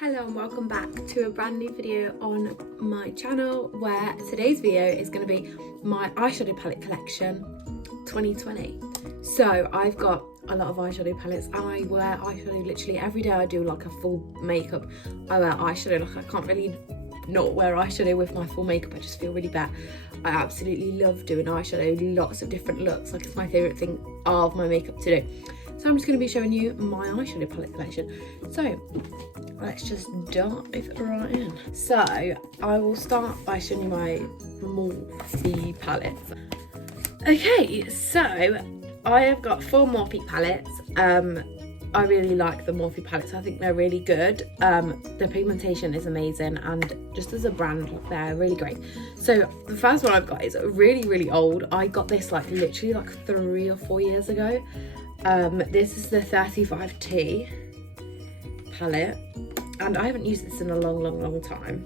Hello and welcome back to a brand new video on my channel, where today's video is going to be my eyeshadow palette collection 2020. So I've got a lot of eyeshadow palettes and I wear eyeshadow literally every day. I do like a full makeup, I wear eyeshadow. Like, I can't really not wear eyeshadow with my full makeup. I just feel really bad. I absolutely love doing eyeshadow, lots of different looks. Like, it's my favourite thing of my makeup to do. So I'm just going to be showing you my eyeshadow palette collection. So let's just dive right in. So I will start by showing you my Morphe palettes. Okay, so I have got 4 Morphe palettes. I really like the Morphe palettes. I think they're really good. The pigmentation is amazing, and just as a brand, they're really great. So the first one I've got is really old. I got this like literally like 3 or 4 years ago. This is the 35T palette, and I haven't used this in a long time.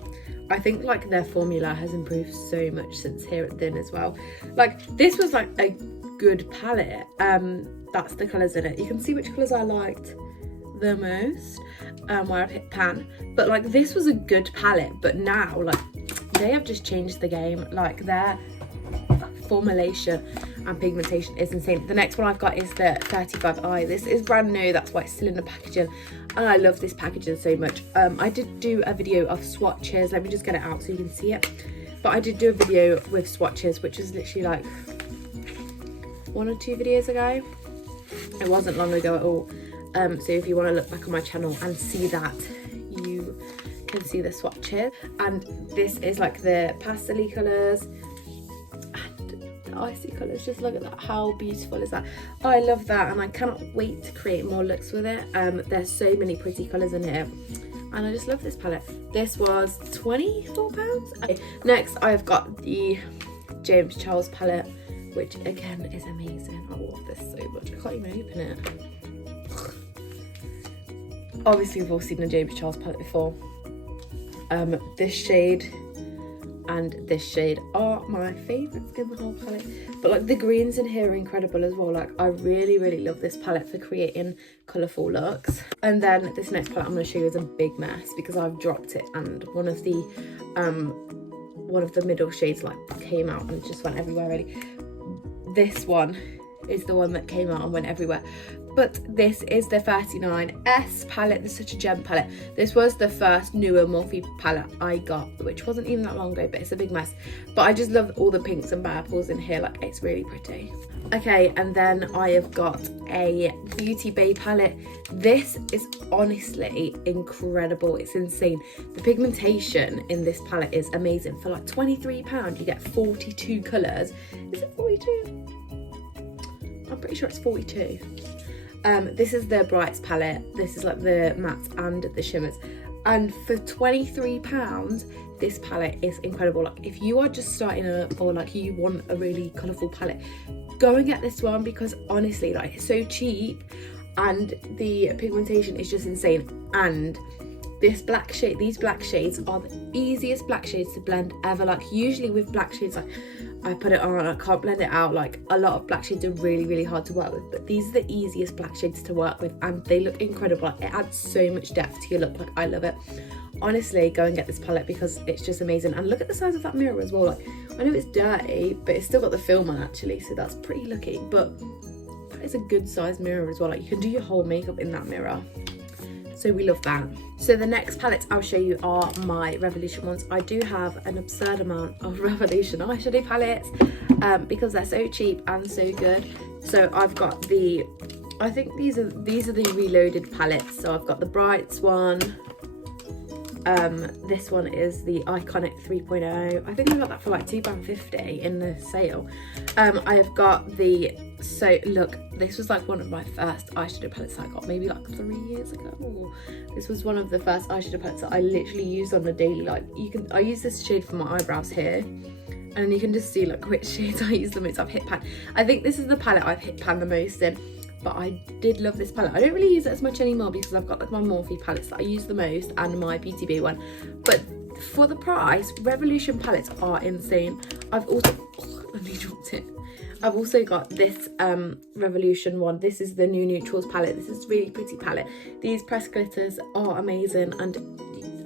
I think like their formula has improved so much since Here at Thin as well. Like, this was like a good palette. That's the colours in it. You can see which colours I liked the most, where I've hit pan. But like, this was a good palette, but now like they have just changed the game. Like, their formulation and pigmentation is insane. The next one I've got is the 35i. This is brand new, that's why it's still in the packaging, and I love this packaging so much. I did do a video of swatches. Let me just get it out so you can see it. But I did do a video with swatches, which is literally like 1 or 2 videos ago. It wasn't long ago at all. So if you want to look back on my channel and see that, you can see the swatches. And this is like the pastel colours, icy colours. Just look at that, how beautiful is that? I love that, and I cannot wait to create more looks with it. There's so many pretty colours in here, and I just love this palette. This was £24. Okay, next I've got the James Charles palette, which again is amazing. I love this so much. I can't even open it. Obviously we've all seen the James Charles palette before. This shade and this shade are my favourites in the whole palette. But like, the greens in here are incredible as well. Like, I really love this palette for creating colourful looks. And then this next palette I'm going to show you is a big mess because I've dropped it, and one of the middle shades like came out and it just went everywhere really. This one is the one that came out and went everywhere. But this is the 39S palette. This is such a gem palette. This was the first newer Morphe palette I got, which wasn't even that long ago, but it's a big mess. But I just love all the pinks and purples in here. Like, it's really pretty. Okay, and then I have got a Beauty Bay palette. This is honestly incredible. It's insane. The pigmentation in this palette is amazing. For like £23, you get 42 colours. Is it 42? I'm pretty sure it's 42. This is the Brights palette. This is like the mattes and the shimmers. And for £23, this palette is incredible. Like, if you are just starting up, or like you want a really colourful palette, go and get this one, because honestly, like, it's so cheap and the pigmentation is just insane. And this black shade, these black shades are the easiest black shades to blend ever. Like, usually with black shades, like, I put it on, I can't blend it out. Like, a lot of black shades are really hard to work with, but these are the easiest black shades to work with, and they look incredible. Like, it adds so much depth to your look. Like, I love it. Honestly, go and get this palette because it's just amazing. And look at the size of that mirror as well. Like, I know it's dirty, but it's still got the film on actually, so that's pretty lucky. But that is a good size mirror as well. Like, you can do your whole makeup in that mirror. So we love that. So the next palettes I'll show you are my Revolution ones. I do have an absurd amount of Revolution eyeshadow palettes because they're so cheap and so good. So I've got the, I think these are the reloaded palettes. So I've got the Brights one. This one is the Iconic 3.0. I think I got that for like £2.50 in the sale. I have got the, so look, this was like one of my first eyeshadow palettes I got maybe like 3 years ago. This was one of the first eyeshadow palettes that I literally used on the daily. Like, I use this shade for my eyebrows here, and you can just see like which shades I use the most. I've hit pan. I think this is the palette I've hit pan the most in. But I did love this palette. I don't really use it as much anymore because I've got like my Morphe palettes that I use the most and my Beauty Bay one. But for the price, Revolution palettes are insane. I've also, let me drop it. I've also got this Revolution one. This is the new Neutrals palette. This is a really pretty palette. These pressed glitters are amazing, and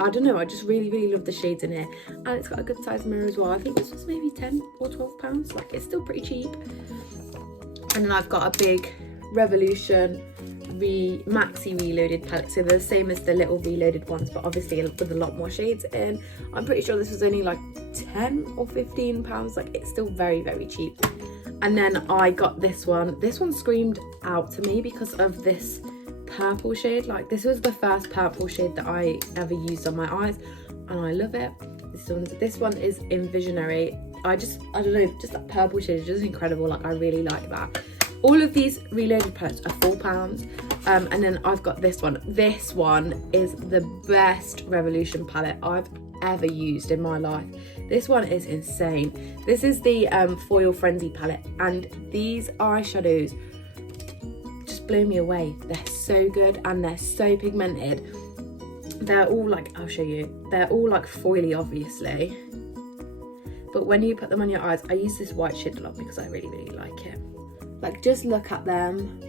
I don't know, I just really love the shades in here, and it's got a good size mirror as well. I think this was maybe 10 or 12 pounds, like it's still pretty cheap. And then I've got a big Revolution maxi reloaded palette, so they're the same as the little reloaded ones, but obviously with a lot more shades in. I'm pretty sure this was only like 10 or 15 pounds, like it's still very cheap. And then I got this one. This one screamed out to me because of this purple shade. Like this was the first purple shade that I ever used on my eyes, and I love it. This one is in Visionary. I don't know, just that purple shade is just incredible. Like I really like that. All of these reloaded palettes are £4. And then I've got this one. This one is the best Revolution palette I've ever used in my life. This one is insane. This is the Foil Frenzy palette, and these eyeshadows just blow me away. They're so good and they're so pigmented. They're all like, I'll show you, they're all like foily obviously, but when you put them on your eyes, I use this white shade a lot because I really like it. Like just look at them.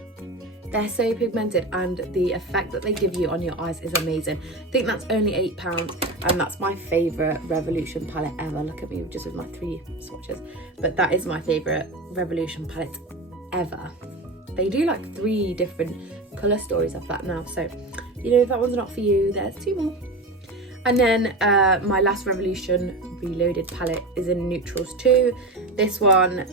They're so pigmented, and the effect that they give you on your eyes is amazing. I think that's only £8, and that's my favourite Revolution palette ever. Look at me just with my 3 swatches. But that is my favourite Revolution palette ever. They do like 3 different colour stories of that now. So, you know, if that one's not for you, there's 2 more. And then my last Revolution reloaded palette is in Neutrals 2. This one,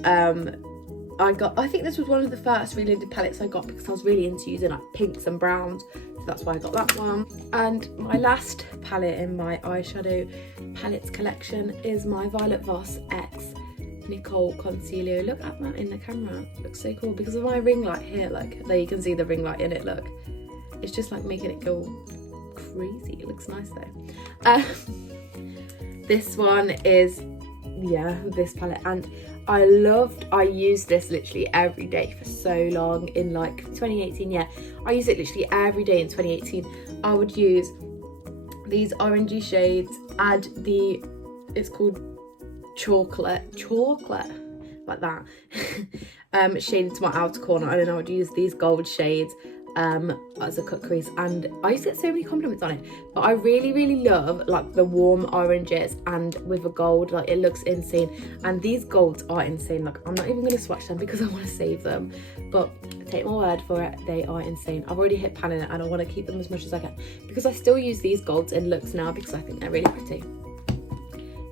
I think this was one of the first reloaded palettes I got because I was really into using like pinks and browns, so that's why I got that one. And my last palette in my eyeshadow palettes collection is my Violet Voss X Nicole Concealer. Look at that in the camera, it looks so cool because of my ring light here. Like there you can see the ring light in it, look. It's just like making it go crazy. It looks nice though. This one is, yeah, this palette, and I used this literally every day for so long in like 2018. Yeah, I used it literally every day in 2018. I would use these orangey shades, add it's called chocolate like that shade into my outer corner, and then I would use these gold shades as a cut crease, and I used to get so many compliments on it. But I really love like the warm oranges, and with a gold, like it looks insane. And these golds are insane. Like I'm not even going to swatch them because I want to save them, but take my word for it, they are insane. I've already hit pan in it, and I want to keep them as much as I can because I still use these golds in looks now because I think they're really pretty.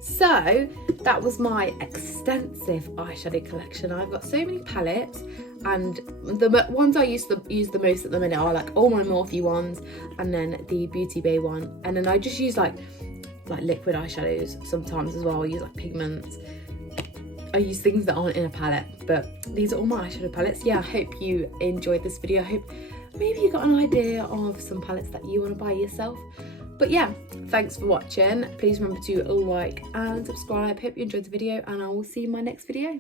So that was my extensive eyeshadow collection. I've got so many palettes, and the ones I use the most at the minute are like all my Morphe ones, and then the Beauty Bay one, and then I just use like liquid eyeshadows sometimes as well. I use like pigments. I use things that aren't in a palette, but these are all my eyeshadow palettes. Yeah, I hope you enjoyed this video. I hope maybe you got an idea of some palettes that you want to buy yourself. But yeah, thanks for watching. Please remember to like and subscribe. Hope you enjoyed the video, and I will see you in my next video.